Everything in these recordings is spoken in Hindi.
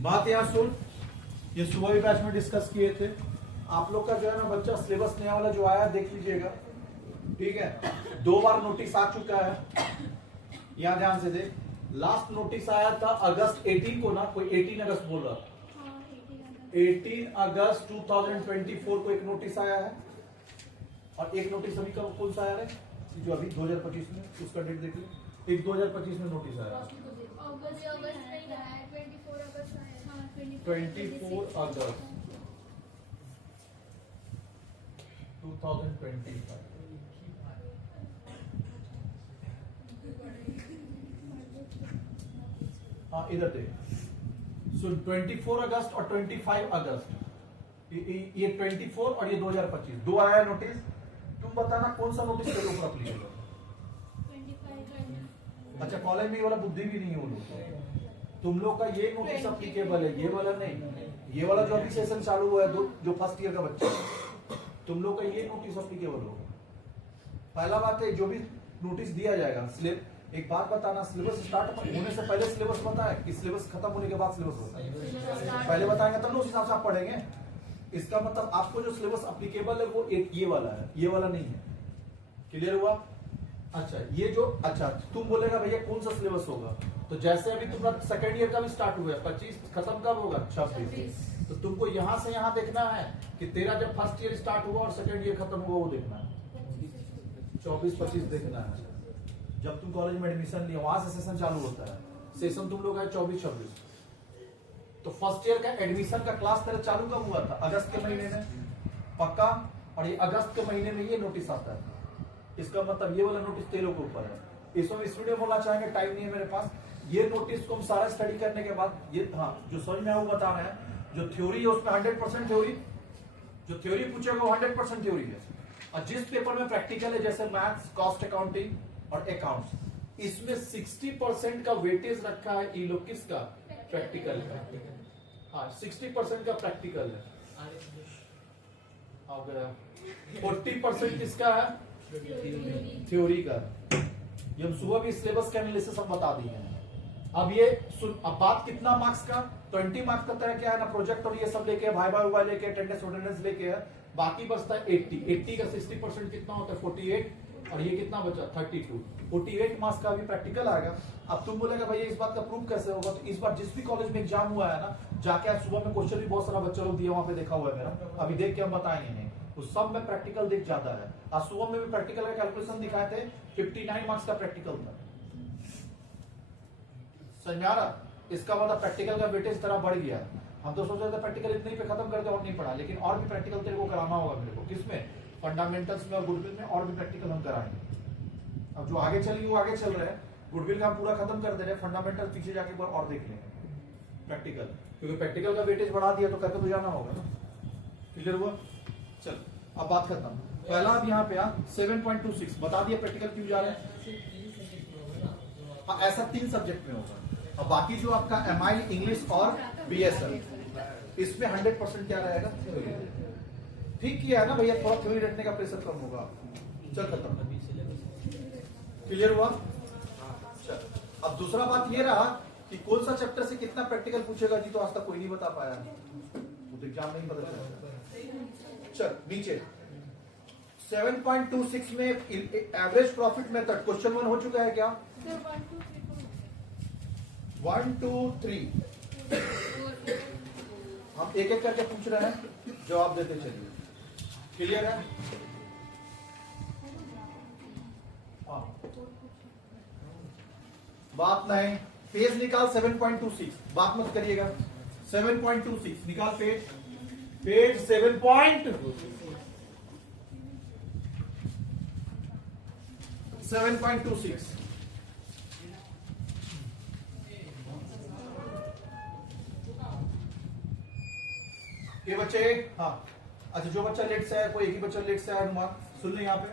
बात यहाँ सुन, ये सुबह भी बैच में डिस्कस किए थे। आप लोग का जो है ना बच्चा सिलेबस नया वाला जो आया देख लीजिएगा, ठीक है। 2 बार नोटिस आ चुका है, यहाँ ध्यान से देख। लास्ट नोटिस आया था अगस्त 18 को ना, कोई 18 अगस्त बोल रहा था। 18 अगस्त 2024 को एक नोटिस आया है, और एक नोटिस अभी का कौन सा आया है जो अभी 2025 में, उसका डेट देख लो। एक 2025 में नोटिस आया, 24 अगस्त 2025। हाँ इधर देख, सो 24 अगस्त और 25 अगस्त, ये 24 और ये 2025 दो आया नोटिस। तुम बताना कौन सा नोटिस के ऊपर अप्लीकेबल है। अच्छा, कॉलेज में ये वाला बुद्धि भी नहीं है तुम लोग का। ये नोटिस अप्लीकेबल है, ये वाला नहीं। ये वाला जो अभी सेशन चालू हुआ है, जो फर्स्ट ईयर का बच्चा है, तुम लोग का ये नोटिस अप्लीकेबल होगा। पहला बात है, जो भी नोटिस दिया जाएगा, एक बात बताना, सिलेबस स्टार्ट होने से पहले सिलेबस बताए कि सिलेबस खत्म होने के बाद सिलेबस बताए? पहले बताएंगे तब ना उस हिसाब से आप पढ़ेंगे। इसका मतलब आपको जो सिलेबस अप्लीकेबल है वो एक ये वाला है, ये वाला नहीं है। क्लियर हुआ? अच्छा, ये जो, अच्छा तुम बोलेगा भैया कौन सा सिलेबस होगा, तो जैसे अभी तुम्हारा सेकंड ईयर का भी स्टार्ट हुआ है, 25 खत्म कब होगा? 26। तो तुमको यहां से यहां देखना है कि तेरा जब फर्स्ट ईयर स्टार्ट हुआ और सेकंड ईयर खत्म हुआ, वो देखना है। 24-25 देखना है। जब तुम कॉलेज में एडमिशन लिया वहां से सेशन चालू होता है। सेशन तुम लोग है 24-26। तो फर्स्ट ईयर का एडमिशन का क्लास तेरा चालू कब हुआ था? अगस्त के महीने में पक्का। और ये अगस्त के महीने में ये नोटिस आता है। इसका मतलब ये वाला नोटिस तेलों के ऊपर है। इसमें स्टूडियो बोलना चाहेंगे, टाइम नहीं है मेरे पास। ये नोटिस को हम सारा स्टडी करने के बाद, ये हाँ जो समझ में आया वो बता रहे हैं। जो थ्योरी है उसमें 100% थ्योरी, जो थ्योरी पूछेगा वो 100% थ्योरी है। और जिस पेपर में प्रैक्टिकल है, जैसे मैथ्स, कॉस्ट अकाउंटिंग और अकाउंट्स, इसमें 60% का वेटेज रखा है ई लोग किसका? प्रैक्टिकल का। हाँ 60% का प्रैक्टिकल है, 40% किसका है? थ्योरी का। ये हम सुबह भी सिलेबस के एनालिसिस हम बता दिए हैं। अब ये सुन, अब बात कितना मार्क्स का? 20 मार्क्स का तरह क्या है ना, प्रोजेक्ट और ये सब लेके, भाई लेके, अटेंडेंस लेके है। बाकी बचता है 80 का 60% कितना होता है? 48। और ये कितना बचा? 32। 48 मार्क्स का भी प्रैक्टिकल आएगा। अब तुम बोलेगा भैया इस बात का प्रूफ कैसे होगा? तो इस बार जिस भी कॉलेज में एग्जाम हुआ है ना, जाके आज सुबह में क्वेश्चन भी बहुत सारा बच्चा लोग दिया, वहां पे देखा हुआ है मेरा, अभी देख के हम बताएंगे नहीं। तो सब में प्रैक्टिकल दिख जाता है। आज सुबह में भी प्रैक्टिकल का कैलकुलेशन दिखाए थे, 59 मार्क्स का प्रैक्टिकल था। समझा? इसका मतलब प्रैक्टिकल का वेटेज तरह बढ़ गया। हम तो सोच रहे थे प्रैक्टिकल इतने ही पे खत्म कर दे और नहीं पढ़ा, लेकिन और भी प्रैक्टिकल तेरे को कराना होगा मेरे को। किसमें? फंडामेंटल्स में और गुडविल में और भी प्रैक्टिकल हम कराएंगे। अब जो आगे चलेंगे वो आगे चल रहे हैं। गुडविल का हम पूरा खत्म कर दे रहे हैं, फंडामेंटल पीछे जाके एक बार और देख लेंगे प्रैक्टिकल, क्योंकि प्रैक्टिकल का वेटेज बढ़ा दिया तो करके तो जाना होगा ना। क्लियर हुआ? चल अब बात खत्म। पहला अब यहाँ पे 7.26 बता दिया प्रैक्टिकल क्यों जा रहे हैं। ऐसा 3 सब्जेक्ट में होगा। और बाकी जो आपका एमआई, इंग्लिश और बीएसएल, इसमें 100% क्या रहेगा? ठीक किया है ना भैया, थोड़ा थ्योरी रखने का प्रेशर कम होगा। चल खत्म। क्लियर हुआ? चल अब दूसरा बात ये रहा कि कौन सा चैप्टर से कितना प्रैक्टिकल पूछेगा जी, तो आज तक कोई नहीं बता पाया, तो एग्जाम नहीं पता चला। चल नीचे 7.26 में एवरेज प्रॉफिट मेथड क्वेश्चन 1 हो चुका है क्या? 1 2 3 हम एक एक करके पूछ रहे हैं, जवाब देते चलिए। क्लियर है? बात नहीं, पेज निकाल 7.26, बात मत करिएगा। 7.26 निकाल पेज 7.26। ये बच्चे, हाँ अच्छा, जो बच्चा लेट से आया, कोई एक ही बच्चा लेट से आया, अनुमान सुन लो यहाँ पे।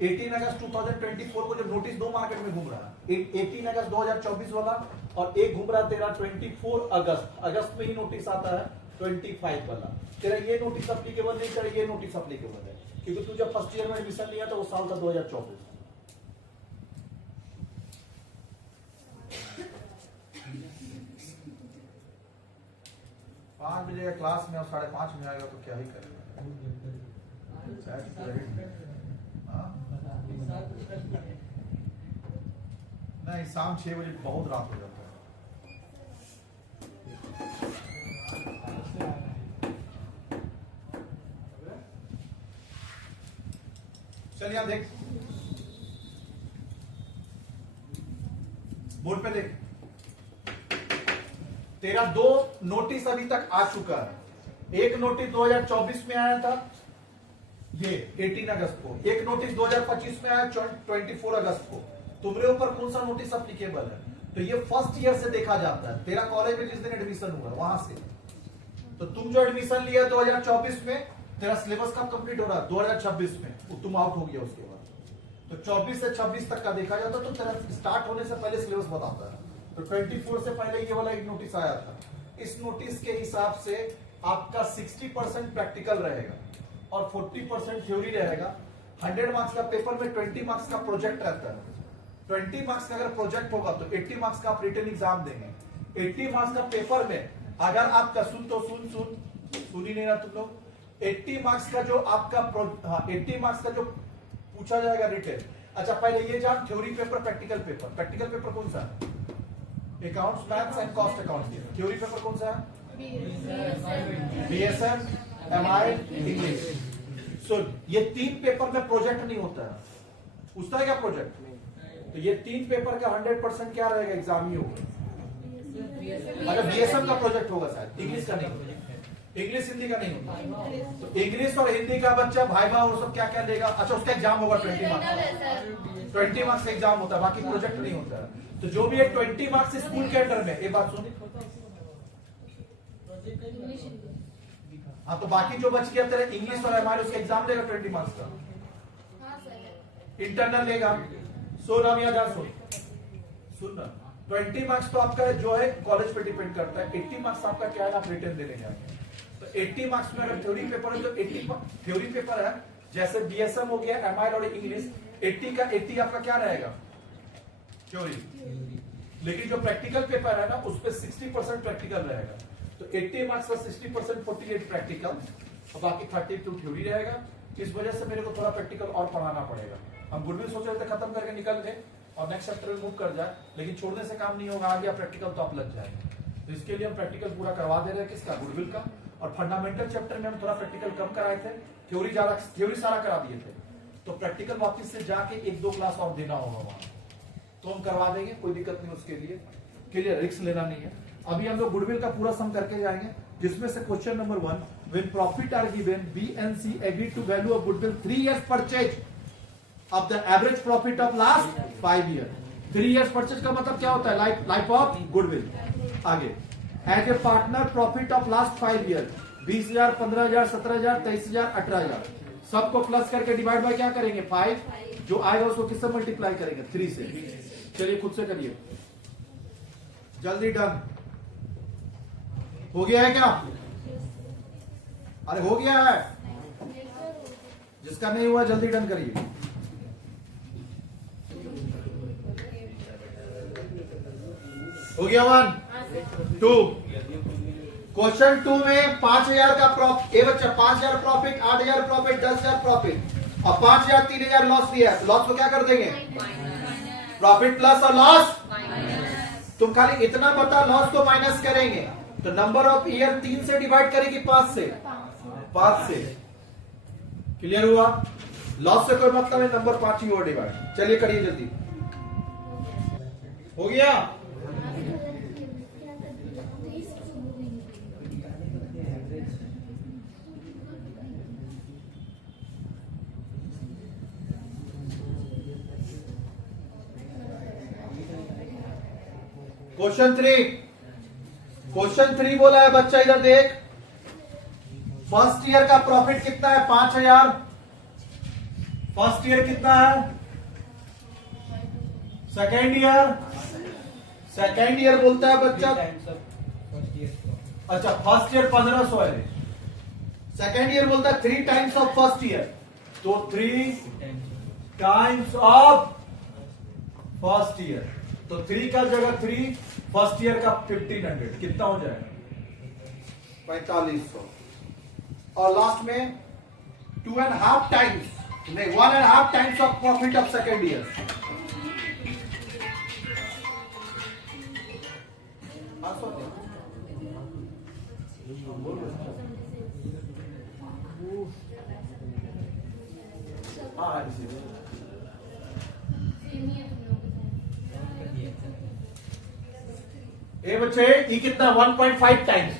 18 अगस्त 2024 को जब नोटिस 2 मार्केट में घूम रहा है, 18 अगस्त 2024 वाला, और एक घूम रहा तेरा 24 अगस्त में ही नोटिस आता है 25 वाला। तेरा ये नोटिस अप्लीकेबल नहीं, तेरा ये नोटिस अप्लीकेबल है, क्योंकि तू जब फर्स्ट ईयर में एडमिशन लिया था वो साल था 2024। 5 बजे का क्लास में और 5:30 में आएगा तो क्या ही करेगा। नहीं, शाम 6 बजे बहुत रात हो जाता है। चलिए आप देख, बोर्ड पे देख, तेरा 2 नोटिस अभी तक आ चुका है। एक नोटिस 2024 में आया था, ये 18 अगस्त को। एक नोटिस 2025 में आया 24 अगस्त को। तुम्हारे ऊपर कौन सा नोटिस अप्लीकेबल है? तो ये फर्स्ट ईयर से देखा जाता है, तेरा कॉलेज में जिस दिन एडमिशन हुआ वहां से। तो तुम जो एडमिशन लिया 2024 में, तेरा सिलेबस कब कंप्लीट हो रहा है? 2026 में तुम आउट हो गया। उसके बाद तो 24 से 26 तक का देखा जाता है, तो तेरा स्टार्ट होने से पहले सिलेबस बताता है। तो 24 से पहले ये वाला एक नोटिस आया था। इस नोटिस के हिसाब से आपका 60% प्रैक्टिकल रहेगा और 40% थ्योरी रहेगा। 100 मार्क्स का पेपर में 20 मार्क्स का प्रोजेक्ट रहता है। 20 मार्क्स का अगर प्रोजेक्ट होगा तो 80 मार्क्स का आप रिटन एग्जाम देंगे। 80 मार्क्स का पेपर में अगर आपका सुन ही नहीं रहा तुम लोग। 80 मार्क्स का जो आपका 80 मार्क्स का जो पूछा जाएगा रिटन। अच्छा, पहले ये जान, theory paper, practical paper. Practical paper कौन सा है? Accounts, maths and cost accounting. Theory paper कौन सा है? BSM, MI, English. सुन, ये 3 पेपर में प्रोजेक्ट नहीं होता है। पूछता है क्या प्रोजेक्ट? तो ये 3 पेपर का 100% क्या रहेगा? एग्जाम ही होगा। अच्छा, बीएसएम का प्रोजेक्ट होगा शायद, इंग्लिश का नहीं, इंग्लिश हिंदी का नहीं होगा। तो इंग्लिश और हिंदी का बच्चा भाईवा और सब क्या क्या लेगा? अच्छा, उसका एग्जाम होगा 20 मार्क्स। 20 मार्क्स का एग्जाम होता है, बाकी प्रोजेक्ट नहीं होता है। तो जो भी है 20 मार्क्स स्कूल के अंडर में। एक बात सुन, हाँ, तो बाकी जो बच गया तेरे इंग्लिश और हमारे, उसका एग्जाम लेगा 20 मार्क्स का, इंटरनल लेगा। सुन, अब याद सुन ना, 20 मार्क्स तो आपका जो है कॉलेज पे डिपेंड करता है। 80 मार्क्स आपका क्या है, आप रिटर्न देने जाएंगे। तो 80 मार्क्स में अगर थ्योरी पेपर है तो 80 थ्योरी पेपर है, जैसे बीएसएम हो गया, एमआई और इंग्लिश। 80 का 80 आपका क्या रहेगा? थ्योरी। लेकिन जो प्रैक्टिकल पेपर है ना, उस पर 60% प्रैक्टिकल रहेगा। तो 80 मार्क्स का 60%, 48 प्रैक्टिकल और बाकी 32 थ्योरी रहेगा। इस वजह से मेरे को थोड़ा प्रैक्टिकल और पढ़ाना पड़ेगा। हम गुडविल सोच रहे थे खत्म करके निकल गए और नेक्स्ट चैप्टर में मूव कर जाए, लेकिन छोड़ने से काम नहीं होगा। आ गया प्रैक्टिकल तो आप लग जाएंगे। तो इसके लिए हम प्रैक्टिकल पूरा करवा दे रहे हैं। किसका? गुडविल का। और फंडामेंटल चैप्टर में हम थोड़ा प्रैक्टिकल कम कराए थे, थ्योरी सारा करा दिए थे। तो प्रैक्टिकल वापस से जाके 1-2 क्लास और देना होगा वहां, तो हम करवा देंगे, कोई दिक्कत नहीं उसके लिए। क्लियर? रिस्क लेना नहीं है। अभी हम लोग गुडविल का पूरा सम करके जाएंगे, जिसमें से question number 1, when profit are given, B and C agree to value of goodwill 3 years purchase of the average profit of last 5 year। 3 years purchase का मतलब क्या होता है? Life of goodwill. आगे, as a partner profit of last 5 year 20,000, 15,000, 17,000, 23,000, 18,000 सबको प्लस करके डिवाइड बाय क्या करेंगे? 5। जो आएगा उसको किससे मल्टीप्लाई करेंगे? 3 से। चलिए खुद से करिए, जल्दी। डन हो गया है क्या? अरे हो गया है, जिसका नहीं हुआ जल्दी डन करिए। हो गया 1, 2। क्वेश्चन 2 में 5,000 का प्रॉफिट। ए बच्चा, 5,000 प्रॉफिट, 8,000 प्रॉफिट, 10,000 प्रॉफिट और 5,000, 3,000 लॉस दिया है। लॉस को क्या कर देंगे? प्रॉफिट प्लस और लॉस। तुम खाली इतना बता, लॉस को माइनस करेंगे। तो नंबर ऑफ ईयर 3 से डिवाइड करेगी 5 से। 5 से। क्लियर हुआ? लॉस से कोई मतलब है, नंबर 5 ही और डिवाइड। चलिए करिए जल्दी। हो गया? क्वेश्चन 3 बोला है बच्चा, इधर देख। फर्स्ट ईयर का प्रॉफिट कितना है? 5,000। फर्स्ट ईयर कितना है? सेकेंड ईयर बोलता है बच्चा। अच्छा, फर्स्ट ईयर 1,500 है। सेकेंड ईयर बोलता है 3 times ऑफ फर्स्ट ईयर। तो 3 times ऑफ फर्स्ट ईयर। तो 3 का जगह 3, फर्स्ट ईयर का 1,500 कितना हो जाएगा? 4500 और लास्ट में 2.5 टाइम्स नहीं 1.5 times of profit of second year. ए बच्चे ये कितना 1.5 टाइम्स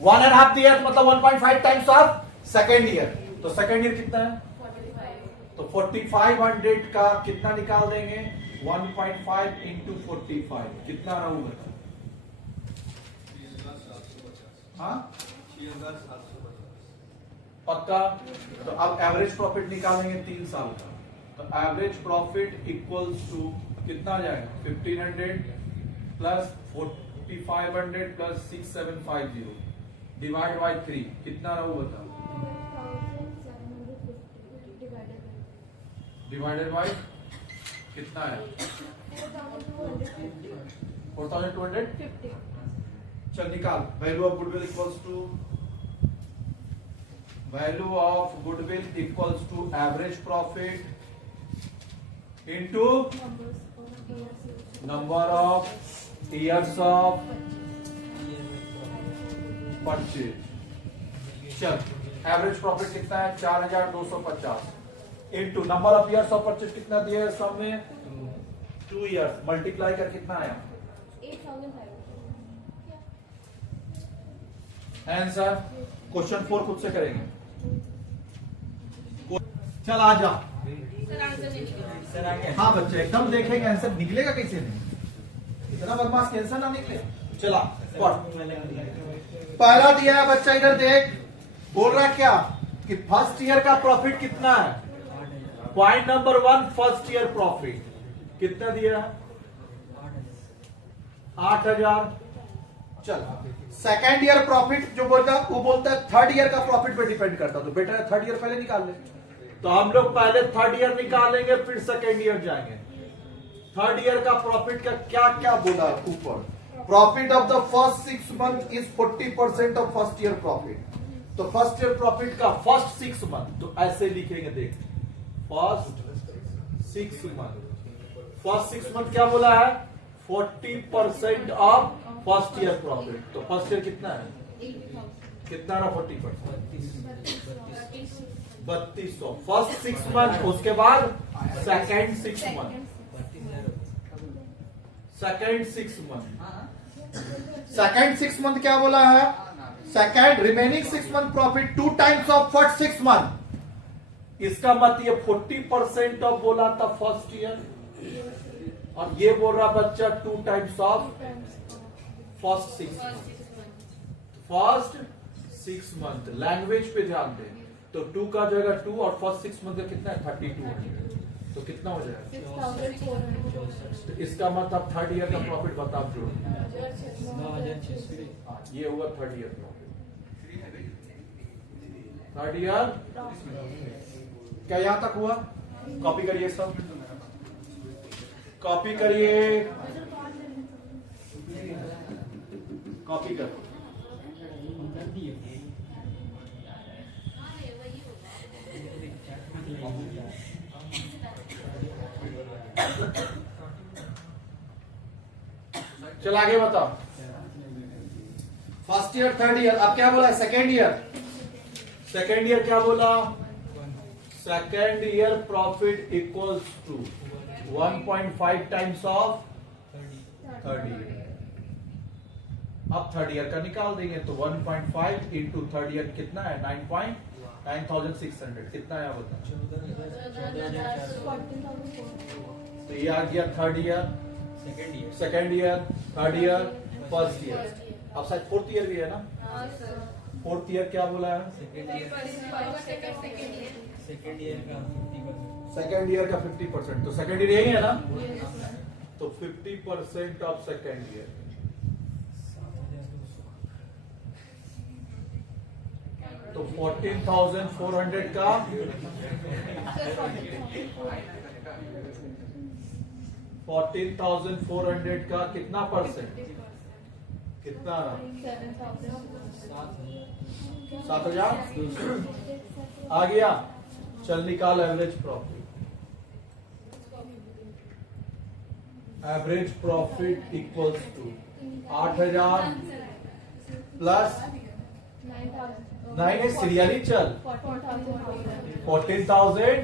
1.5 दिया मतलब 1.5 टाइम्स ऑफ सेकेंड ईयर। तो सेकेंड ईयर कितना है 45 तो 4500 का कितना निकाल देंगे 1.5 इंटू 45 कितना रहूंगा हाँ पक्का। तो अब एवरेज प्रॉफिट निकालेंगे 3 साल का। तो एवरेज प्रॉफिट इक्वल्स टू कितना आ जाएगा 1500 प्लस 4500 प्लस 6750 डिवाइड बाय 3 कितना रहू बता डिवाइडेड बाय कितना है 4250 चल निकाल value of goodwill equals to value of goodwill equals to average profit into number of years of purchase. चल एवरेज प्रॉफिट कितना है 4250 into number of years of purchase कितना दिया है सब में 2 इयर्स मल्टीप्लाई कर कितना आया 8500 आंसर। क्वेश्चन 4 खुद से करेंगे। चल आ जा सर आंसर नहीं निकला। हाँ बच्चे एकदम देखेंगे आंसर निकलेगा कैसे नहीं इतना बदमाश कैंसर ना निकले। चला पढ़ पहला दिया है बच्चा इधर देख बोल रहा है क्या कि फर्स्ट ईयर का प्रॉफिट कितना है point number 1 first year profit कितना दिया है 8000। चल सेकेंड ईयर प्रॉफिट जो बोलता है वो बोलता है थर्ड ईयर का प्रॉफिट पे डिपेंड करता तो बेटा थर्ड ईयर पहले निकाल ले। तो हम लोग पहले थर्ड ईयर निकालेंगे फिर सेकेंड ईयर जाएंगे। थर्ड ईयर का प्रॉफिट का क्या क्या बोला ऊपर profit of the first 6 month is 40% of first year profit. तो फर्स्ट ईयर प्रॉफिट का फर्स्ट 6 मंथ तो ऐसे लिखेंगे देख फर्स्ट 6 मंथ क्या बोला है 40% ऑफ फर्स्ट ईयर प्रॉफिट। तो फर्स्ट ईयर कितना है कितना रहा 40% 3200 फर्स्ट 6 मंथ उसके बाद सेकेंड 6 मंथ सेकेंड 6 मंथ क्या बोला है second remaining 6 month profit 2 times of first 6 month. इसका मतलब ये 40% ऑफ बोला था फर्स्ट ईयर और ये बोल रहा बच्चा 2 times of first 6 month. Language पे ध्यान दे तो 2 का जो है 2 और फर्स्ट 6 मंथ का कितना है 3200 तो कितना हो जाएगा 6400 तो इसका मतलब थर्ड ईयर का प्रॉफिट बताओ जोड़ 9600 ये हुआ third year profit. Third year क्या यहां तक हुआ कॉपी करिए सब कॉपी करिए कॉपी कर चल आगे बताओ फर्स्ट ईयर थर्ड ईयर अब क्या बोला सेकेंड ईयर क्या बोला second year profit equals to 1.5 times of third year. अब थर्ड ईयर का निकाल देंगे तो 1.5 इंटू थर्ड ईयर कितना है 9,600 कितना है बता तो ये आ गया third year second year third year first year. अब शायद फोर्थ ईयर भी है ना फोर्थ ईयर क्या बोला है सेकेंड ईयर का 50% तो सेकेंड ईयर यही है ना तो 50% ऑफ सेकेंड ईयर तो 14,400 का 14,400 का कितना परसेंट कितना आ रहा? 7,000 7,000 आ गया। चल निकाल average profit. Average profit equals to 8,000 plus 9 है सीरियली चल 14,000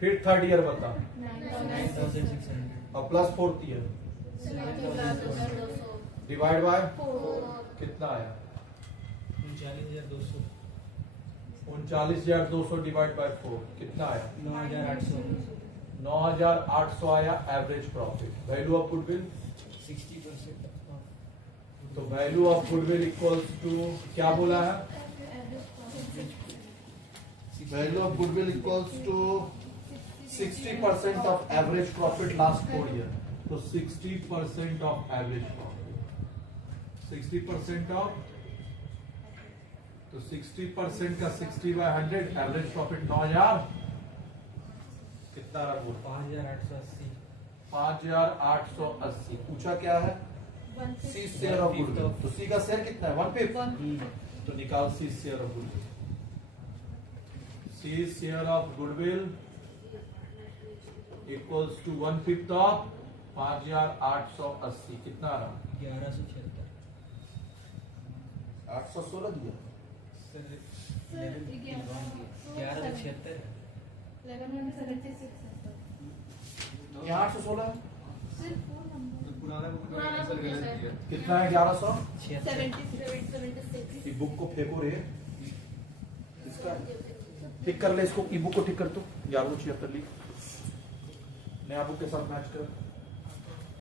फिर थर्ड ईयर बता 9,600 और plus fourth year 7,200 divide by कितना आया? 39,200 39,200 डिवाइड बाय 4 कितना आया? 9,800 9,800 आया average profit. Value of goodwill 60% तो value of goodwill equals to क्या बोला है? Value of goodwill equals to 60% of average profit last 4 year. तो 60% ऑफ एवरेज प्रॉफिट 60% ऑफ तो 60% का 60/100 एवरेज प्रॉफिट 9,000 कितना रहा? 5,880 5,880। पूछा क्या है? C share of goodwill. तो सी का शेयर कितना है? 1/5। तो निकाल C share of goodwill. C share of goodwill equals to 1/5 of 5,880 कितना आ रहा? 1176 816 दिया। 1176 यहाँ 816 है। कितना है? 1100। ई बुक को फेंको रे। इसका ठीक कर ले इसको। ई बुक को ठीक कर। तो 1176 लिख। नया बुक के साथ मैच कर।